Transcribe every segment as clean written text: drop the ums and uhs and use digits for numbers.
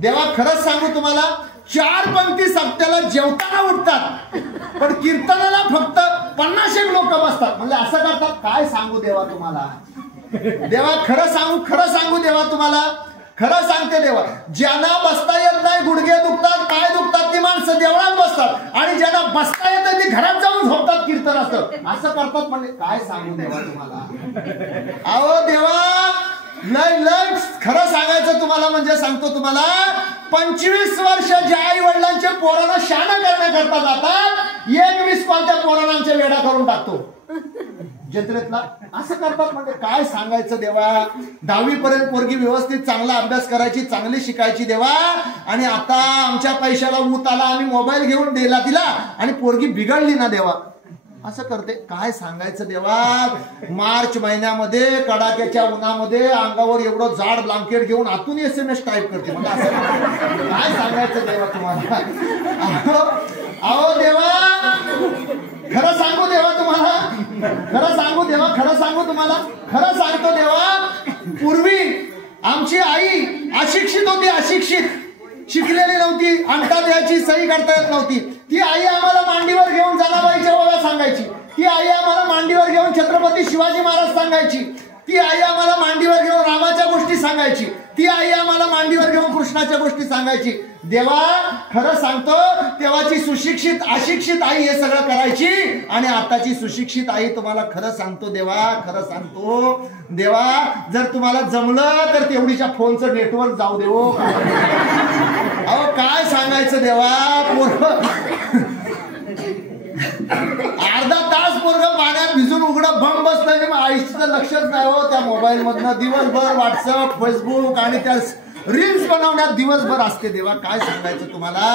देवा खरंच सांगू तुम्हाला 4 पंक्ती सप्त्याला जेवताना उठतात, पण कीर्तनाला फक्त 50 लोक बसतात. म्हणजे असं करतात. काय सांगू देवा तुम्हाला. देवा खरं सांगू देवा तुम्हाला. खरं सांगते देवा, ज्यांना बसता येत नाही, गुडघे दुखतात, पाय दुखतात, ती माणसं देवळात बसतात, आणि ज्यांना बसता येतं ती घरात जाऊन झोपतात कीर्तन असं करतात. म्हणजे काय सांगू देवा तुम्हाला. अहो देवा, लय खरं सांगायचं तुम्हाला म्हणजे सांगतो तुम्हाला, 25 वर्ष ज्या आई वडिलांच्या पोरांना शाणा करण्याकरता जातात, 21 कॉल त्या पोरांना आमच्या वेडा करून टाकतो जत्रेतला. असं करतात. म्हणजे काय सांगायचं देवा. 10वी पर्यंत पोरगी व्यवस्थित चांगला अभ्यास करायची, चांगली शिकायची देवा, आणि आता आमच्या पैशाला ऊत आला, आम्ही मोबाईल घेऊन दिला तिला, आणि पोरगी बिघडली ना देवा. असं करते. काय सांगायचं देवा. मार्च महिन्यामध्ये कडाक्याच्या उन्हामध्ये अंगावर एवढं जाड ब्लँकेट घेऊन आतून SMS टाईप करते. म्हणजे असं काय सांगायचं देवा तुम्हाला. अहो देवा, खरं सांगू देवा तुम्हाला. खरं सांगू देवा. खरं सांगू तुम्हाला. खरं सांगतो देवा. पूर्वी आमची आई अशिक्षित होती. अशिक्षित, शिकलेली नव्हती, अंगठा द्यायची, सही करता येत नव्हती. ती आई आम्हाला मांडीवर घेऊन जनाबाईच्या ओव्या सांगायची. ती आई आम्हाला मांडीवर घेऊन छत्रपती शिवाजी महाराज सांगायची. ती आई आम्हाला मांडीवर घेऊन रामाच्या गोष्टी सांगायची. ती आई आम्हाला मांडीवर घेऊन कृष्णाच्या गोष्टी सांगायची. देवा खरं सांगतो, तेव्हाची सुशिक्षित अशिक्षित आई हे सगळं करायची, आणि आताची सुशिक्षित आई तुम्हाला खरं सांगतो देवा, खरं सांगतो देवा, जर तुम्हाला जमलं तर तेवढीच्या फोनचं नेटवर्क जाऊ देवो. अहो काय सांगायचं देवा. अर्धा तास पोरग पाण्यात भिजून उघडं भंग बसलं, आईचं लक्षच नाही हो त्या मोबाईल मधनं. दिवसभर व्हॉट्सअप, फेसबुक आणि त्या रील्स बनवण्यात दिवसभर असते देवा. काय सांगायचं तुम्हाला.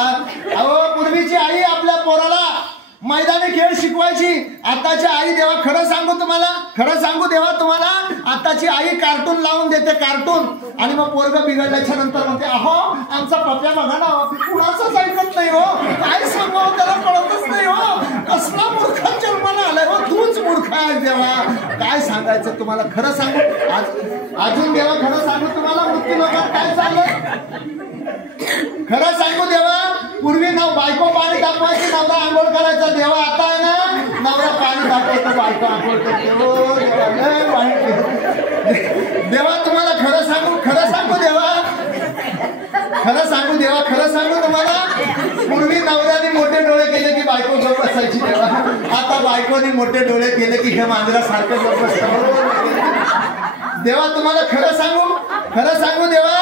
अहो पूर्वीची आई आपल्या पोराला मैदानी खेळ शिकवायची. आताची आई देवा खरं सांगू तुम्हाला, खरं सांगू देवा तुम्हाला, आताची आई कार्टून लावून देते, कार्टून, आणि मग पोरग बिघडल्याच्या नंतर म्हणते अहो आमचा पप्या बघा ना, कुणाचंच ऐकत नाही हो, काय सांगावं त्याला कळतच नाही हो, कसला मूर्ख जन्माला आलाय हो, तूच मूर्ख आहे देवा. काय सांगायचं तुम्हाला. खरं सांगू अजून देवा, खरं सांगू तुम्हाला, मृत्यू लोकात काय चाललंय. खरं सांगू देवा, पूर्वी बायको पाणी तापवायची, नवरा आंघोळ करायचा देवा. आता आहे ना, नवरा पाणी तापवतो, बायको आंघोळ करते. हो देवा, लय वाईट देवा. तुम्हाला खरं सांगू, खरं सांगू देवा, खरं सांगू देवा, खरं सांगू तुम्हाला, पूर्वी नवऱ्याने मोठे डोळे केले की बायको गप बसायची देवा. आता बायकोनी मोठे डोळे केले की हे मांजरासारखं गप बसतं देवा. तुम्हाला खरं सांगू, खरं सांगू देवा,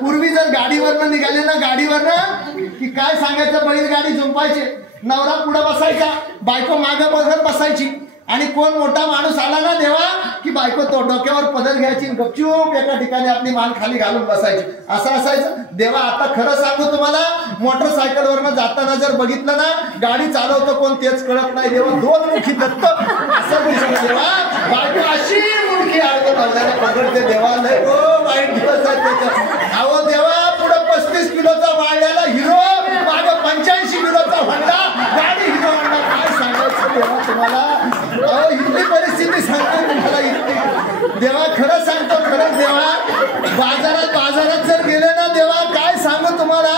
पूर्वी जर गाडीवरनं निघाले ना, गाडीवरनं की काय सांगायचं, बैलगाडी झुंपायचे, नवरा पुढे बसायचा, बायको मागे बघत बसायची, आणि कोण मोठा माणूस आला ना देवा की बायको तो डोक्यावर पदर घ्यायची, गपचूप एका ठिकाणी आपली मान खाली घालून बसायची. असं असायचं देवा. आता खरं सांगू तुम्हाला, मोटरसायकलवरनं जाताना जर बघितलं ना, गाडी चालवतो कोण तेच कळत नाही देवा. 2 मुखी दत्त असं दिसलं देवा. बायको अशी मुखी आडतो नवऱ्याला पकडते देवा. लय हो वाईट दिवस आहे त्याचं. अहो देवा, पुढे 35 किलोचा वाढलेला हिरो, मागे 85 किलोचा होंडा, गाडी हिरो होंडा. काय सांगायचं देवा तुम्हाला. अहो इथली परिस्थिती सांगतो तुम्हाला, इतकी देवा. खरं सांगतो, खरंच देवा. बाजारात जर गेले ना देवा, काय सांगू तुम्हाला.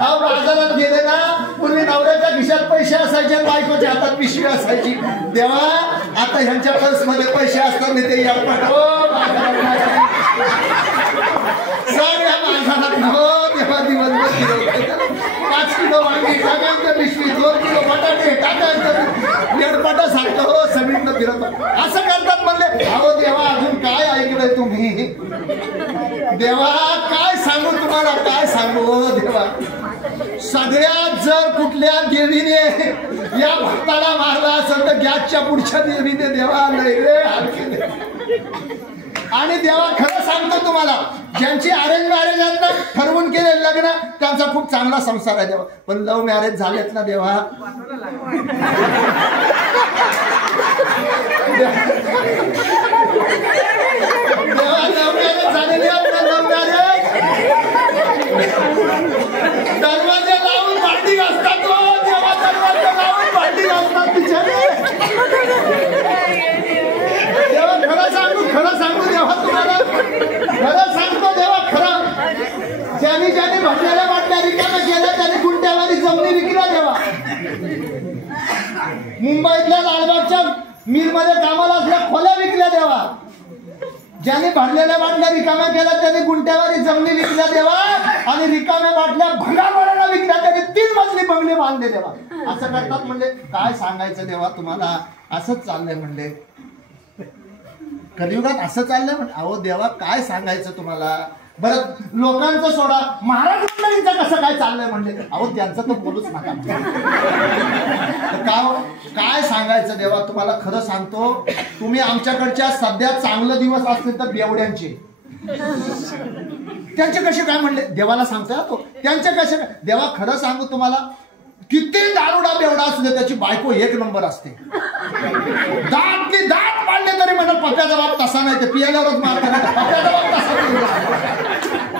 अहो बाजारात गेले ना, पूर्वी नवऱ्याच्या खिशात पैसे असायचे, बायकोच्या हातात पिशवी असायची देवा. आता ह्यांच्या पर्समध्ये पैसे असतात नाही ते सगळ्या बाजारात हो देवा. दिवसभर 5 किलो वांगी टाकायचं पिशवी, 2 किलो बटाटे टाकायचं, लेडपाटा सांगतो हो सगळीकडे फिरतो. असं करतात म्हणले. अहो देवा, अजून काय ऐकलंय तुम्ही देवा. काय सांगू तुम्हाला, काय सांगू देवा. सगळ्यात जर कुठल्या देवीने या भक्ताला मारला असेल तर गॅसच्या पुढच्या देवीने देवा लय रे हाल केले. आणि देवा खरं सांगतो तुम्हाला, ज्यांची अरेंज मॅरेज आहेत ना, ठरवून केले लग्न, त्यांचा खूप चांगला संसार आहे देवा. पण लव्ह मॅरेज झालेत ना देवा, देवा लव्ह मॅरेज झालेले आहेत ना, लव्ह मॅरेज दरवाजे लावून भांडी घासतात हो देवा. दरवाजे लावून भांडी घासतात बिचारे देवा. खरं सांगू, खरं सांगू देवा तुम्हाला, खरं सांगतो देवा. खरं ज्यांनी भरलेल्या बाटल्या रिकाम्या केल्या त्याने गुंट्यावारी जमिनी विकल्या देवा. मुंबईतल्या लालबागच्या मिलमध्ये कामाला असल्या खोल्या विकल्या देवा. ज्याने भरलेल्या बाटल्या रिकाम्या केल्या त्याने गुंट्यावारी जमिनी विकल्या देवा आणि रिकाम्या बाटल्या भंगारवाल्याला विकल्या त्याने 3 मजली बंगले बांधले देवा. असं करतात म्हणजे काय सांगायचं देवा तुम्हाला. असंच चाललंय म्हणले कलियुगात, असं चाललंय म्हणजे. अहो देवा काय सांगायचं तुम्हाला. बरं लोकांचं सोडा, महाराज मंडळींचं कसं काय चाललंय म्हणले. अहो त्यांचं तर बोलूच नका. काय सांगायचं देवा तुम्हाला. खरं सांगतो तुम्ही आमच्याकडच्या सध्या चांगले दिवस असतील तर बेवड्यांचे, त्यांचे कसे काय म्हणले देवाला सांगतोय तो. त्यांचे कसे काय देवा. खरं सांगू तुम्हाला किती दारुडा बेवडा असू दे त्याची बायको 1 नंबर असते. दात पाडले तरी म्हणत पप्प्याचा बाप तसा नाही, ते पियाल्यावरच मारतात. पप्प्याचा बाप तसा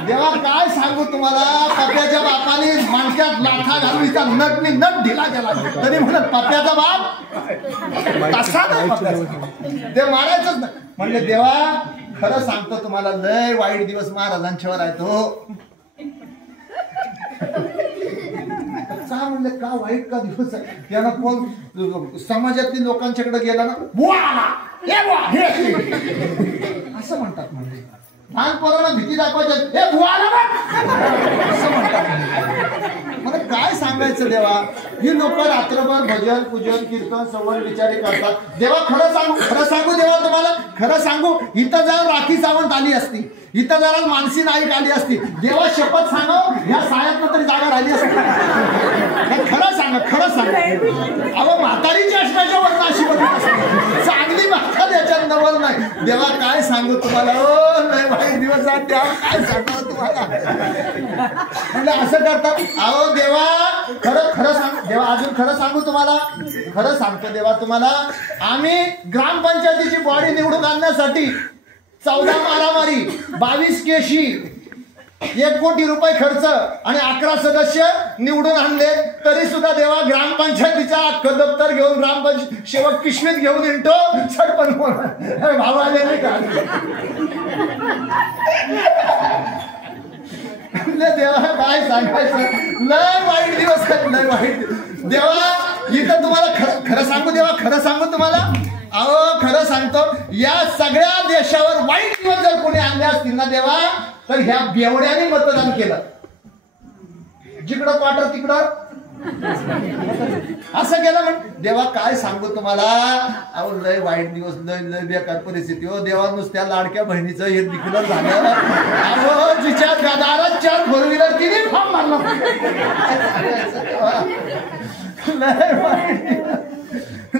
देवा. काय सांगू तुम्हाला. पप्प्याच्या बापाने माणक्यात लाथा घालूचा नट ढिला गेला तरी म्हणत पप्प्याचा बाप तसा नाही, ते मारायचंच नाही म्हणले देवा. खरं सांगतो तुम्हाला लय वाईट दिवस महाराजांच्यावर आहे तो. म्हणले का वाईट का दिवस आहे. त्याला कोण समाजातील लोकांच्याकडे गेला ना बुवा असं म्हणतात. म्हणजे लहान पोरांना भीती दाखवायची हे बुवा असं म्हणतात. मला काय सांगायचं देवा. ही लोक रात्रभर भजन पूजन कीर्तन संवाद विचारे करतात. देवा खरं सांगू देवा तुम्हाला. खरं सांगू इथं जर राखी सावंत आली असती, इथं जरा मानसी नाईक आली असती, देवा शपथ सांगा ह्या सायात तरी जागा राहिली असती. खरं सांगा. अहो म्हातारीची असण्याच्या वरनं अशी चांगली म्हातारी याच्यात नवल नाही. देवा काय सांगू तुम्हाला. ओ नाही वाईट दिवस आहे देवा. काय सांगावं तुम्हाला. म्हणजे असं करतात. अहो देवा खरं सांग देवा. अजून खरं सांगू तुम्हाला. खरं सांगतो देवा तुम्हाला. आम्ही ग्रामपंचायतीची बॉडी निवडून आणण्यासाठी 14 मारामारी, 22 केशी, 1 कोटी रुपये खर्च आणि 11 सदस्य निवडून आणले तरी सुद्धा देवा ग्रामपंचायतीचा अख्खं दप्तर घेऊन ग्रामपंचायत सेवक पिशवीत घेऊन येतो सरपंच भाऊ आले नाही का. देवा काय सांगायचं. लय वाईट दिवस आहेत, लय वाईट देवा. इथं तुम्हाला खरं सांगू देवा. खरं सांगू तुम्हाला. अहो खरं सांगतो या सगळ्या देशावर वाईट दिवस जर कोणी आणले असतील ना देवा तर ह्या बेवड्याने मतदान केलं. जिकडं पाठव तिकडं असं केलं म्हण देवा. काय सांगू तुम्हाला. अहो लय वाईट दिवस, लय बेकार परिस्थिती हो देवा. नुसत्या लाडक्या बहिणीचं हे दिखलं झालं. अहो जिच्या दारात 4 4 व्हीलर तिने फॉर्म मारला. लय वाईट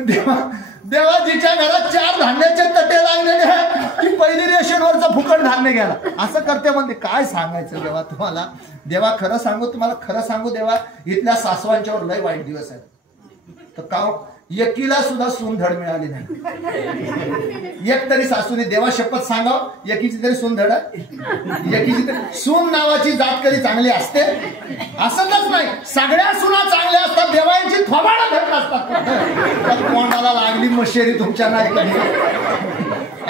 देवा. देवा जिच्या घरात 4 धान्याचे तटे लागलेले आहेत की पहिली रेशनवरचा फुकट धान्य घ्यायला असं करते म्हणते. काय सांगायचं देवा तुम्हाला. देवा खरं सांगू तुम्हाला. खरं सांगू देवा इथल्या सासवांच्यावर लय वाईट दिवस आहेत. तर का एकीला सुद्धा सून धड मिळाली नाही. एक तरी सासूने देवा शपथ सांगाव एकीची तरी सून धड आहे. एकीची तरी सून नावाची जात कधी चांगली असते असंच नाही. सगळ्या सुना चांगल्या असतात. देवांची थोबाडा धड असतात. कोणाला लागली मशेरी तुमच्या नाही कधी.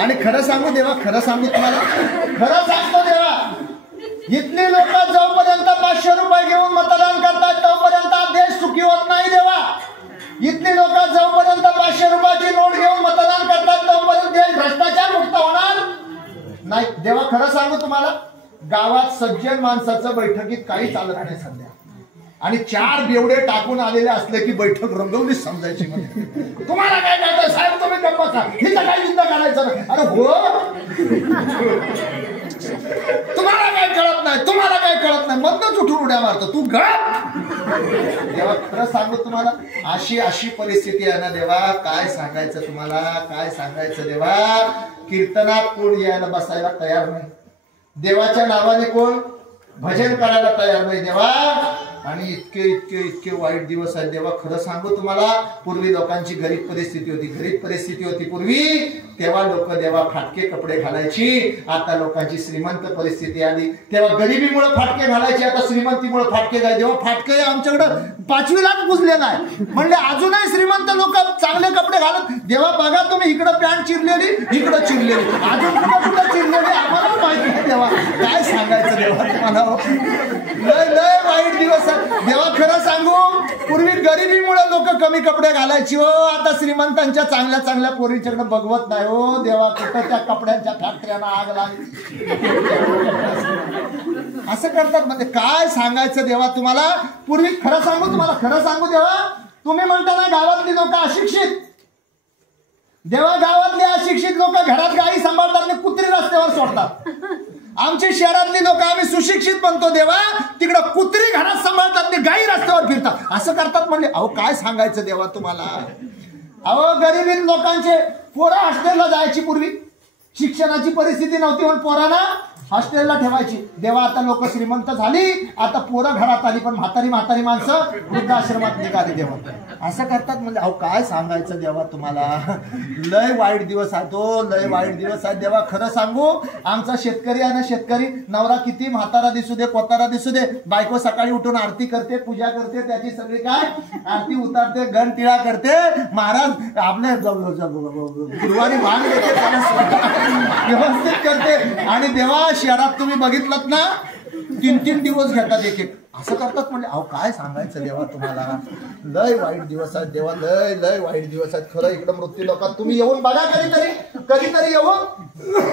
आणि खरं सांगू देवा. खरं सांगू तुम्हाला. खरं सांगतो देवा इथली लोक जोपर्यंत 500 रुपये घेऊन मतदान करतात तोपर्यंत देश सुखी होत नाही देवा. इथली लोक जोपर्यंत 500 रुपयाची नोट घेऊन मतदान करतात तोपर्यंत देश भ्रष्टाचार मुक्त होणार नाही देवा. खरं सांगू तुम्हाला गावात सज्जन माणसाचं बैठकीत काही चालत नाही सध्या. आणि 4 बेवडे टाकून आलेले असले की बैठक रंगवलीच समजायची. तुम्हाला काय कळतं साहेब तुम्ही गप्पा खा हिचं काय युद्ध करायचं नाही. अरे हो तुम्हाला काय कळत नाही. तुम्हाला काय कळत नाही. मधनच उठून उड्या मारतो तू गप. देवा खरं सांगू तुम्हाला अशी परिस्थिती आहे ना देवा. काय सांगायचं तुम्हाला. काय सांगायचं देवा. कीर्तनात कोण यायला बसायला तयार नाही. देवाच्या नावाने कोण भजन करायला तयार नाही देवा. आणि इतके वाईट दिवस आहेत देवा. खरं सांगू तुम्हाला पूर्वी लोकांची गरीब परिस्थिती होती पूर्वी. तेव्हा लोक देवा फाटके कपडे घालायची. आता लोकांची श्रीमंत परिस्थिती आली तेव्हा गरिबीमुळे फाटके घालायची. आता श्रीमंतीमुळे फाटके घालायचे. देवा फाटके आमच्याकडं 5वीलाच पुजलेला आहे म्हणजे अजूनही श्रीमंत लोक चांगले कपडे घालत. देवा बघा तुम्ही इकडं पॅन्ट चिरलेली इकडं चिरलेली अजून कुठं चिरलेली आम्हाला माहिती नाही देवा. काय सांगायचं देवा तुम्हाला. लय लय वाईट दिवस आहे देवा. खरं सांगू, पूर्वी गरिबीमुळे लोक कमी कपडे घालायची हो. आता श्रीमंतांच्या चांगल्या चांगल्या पोरींच्याकडे बघवत नाही हो देवा. कुठं त्या कपड्यांच्या फॅक्टऱ्यांना आग लागली असं करतात. म्हणजे काय सांगायचं देवा तुम्हाला. पूर्वी खरं सांगू, तुम्हाला खरं सांगू देवा, तुम्ही म्हणता ना गावातली लोक अशिक्षित, देवा गावातली अशिक्षित लोक घरात गाई सांभाळतात आणि कुत्री रस्त्यावर सोडतात. आमची शहरातली लोक आम्ही सुशिक्षित बनतो देवा, तिकडं कुत्री घरात सांभाळतात आणि गाई रस्त्यावर फिरतात असं करतात. म्हणले अहो काय सांगायचं देवा तुम्हाला. अहो गरीब लोकांचे पोरं हॉस्टेलला जायची, पूर्वी शिक्षणाची परिस्थिती नव्हती म्हणून पोरांना हॉस्टेलला ठेवायची. देवा आता लोक श्रीमंत झाली, आता पोरं घरात आली, पण म्हातारी म्हातारी माणसं वृद्धाश्रमात निघाली देवा. असं करतात. म्हणजे अहो काय सांगायचं देवा तुम्हाला. लय वाईट दिवस आहे तो, लय वाईट दिवस आहे देवा. खरं सांगू, आमचा शेतकरी आहे ना, शेतकरी नवरा किती म्हातारा दिसू दे, कोतारा दिसू दे, बायको सकाळी उठून आरती करते, पूजा करते, त्याची सगळी काय आरती उतारते, गण टिळा करते, महाराज आपले गुरुवारी भाग देते, व्यवस्थित करते. आणि देवा शहरात तुम्ही बघितलं ना, 3-3 दिवस घेतात एक एक असं करतात. म्हणजे अहो काय सांगायचं देवा तुम्हाला. लय वाईट दिवस आहेत देवा, लय लय वाईट दिवस आहेत खरं. इकडं मृत्यू लोकात तुम्ही येऊन बघा कधीतरी येऊन.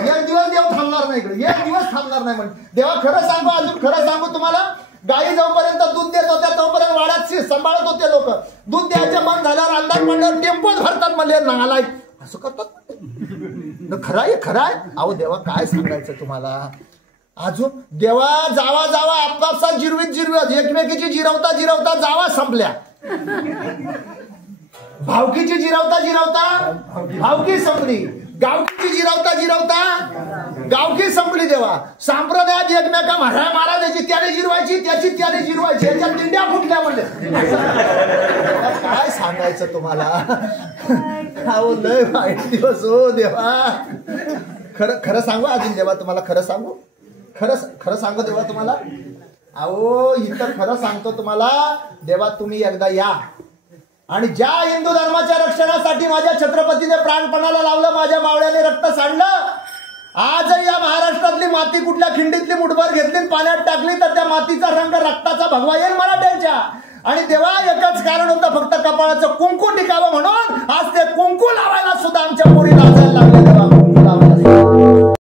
एक दिवस देव थांबणार नाही इकडे, एक दिवस थांबणार नाही. म्हणजे देवा खरं सांगू, अजून खरं सांगू तुम्हाला, गाई जोपर्यंत दूध देत होत्या तोपर्यंत वाड्यात सांभाळत होते लोक. दूध द्यायचे मन झाल्यावर अंदाज म्हणल्यावर टेम्पोच भरतात. म्हणजे नालाय असं करतात. खरं आहे, खरं आहे. अहो देवा काय सांगायचं तुम्हाला. अजून देवा जावा जावा आपापसात जिरवीत एकमेकीची जिरवता जावा संपल्या. भावकीची जिरवता भावकी संपली. गावकीची जिरवता गावकी संपली देवा. संप्रदायात एकमेका महाराजाची त्याने जिरवायची, त्याची त्याने जिरवायची, याच्या दिंड्या फुटल्या म्हणले. काय सांगायचं तुम्हाला. अहो लय वाईट दिवस हो देवा. खरं सांगू अजून देवा तुम्हाला, खरं सांगू, खरं सांगू देवा तुम्हाला. अहो इथं खरं सांगतो तुम्हाला देवा, तुम्ही एकदा या आणि ज्या हिंदू धर्माच्या रक्षणासाठी माझ्या छत्रपतीने प्राणपणाला लावलं, माझ्या मावळ्याने रक्त सांडलं, आज या महाराष्ट्रातली माती कुठल्या खिंडीतली मुठभर घेतली पाण्यात टाकली तर त्या मातीचा रंग रक्ताचा भगवा येईल मराठ्यांच्या. आणि देवा एकच कारण होतं, फक्त कपाळाचं कुंकू टिकावं म्हणून आज ते कुंकू लावायला सुद्धा आमच्या पोरी लाजायला लागले.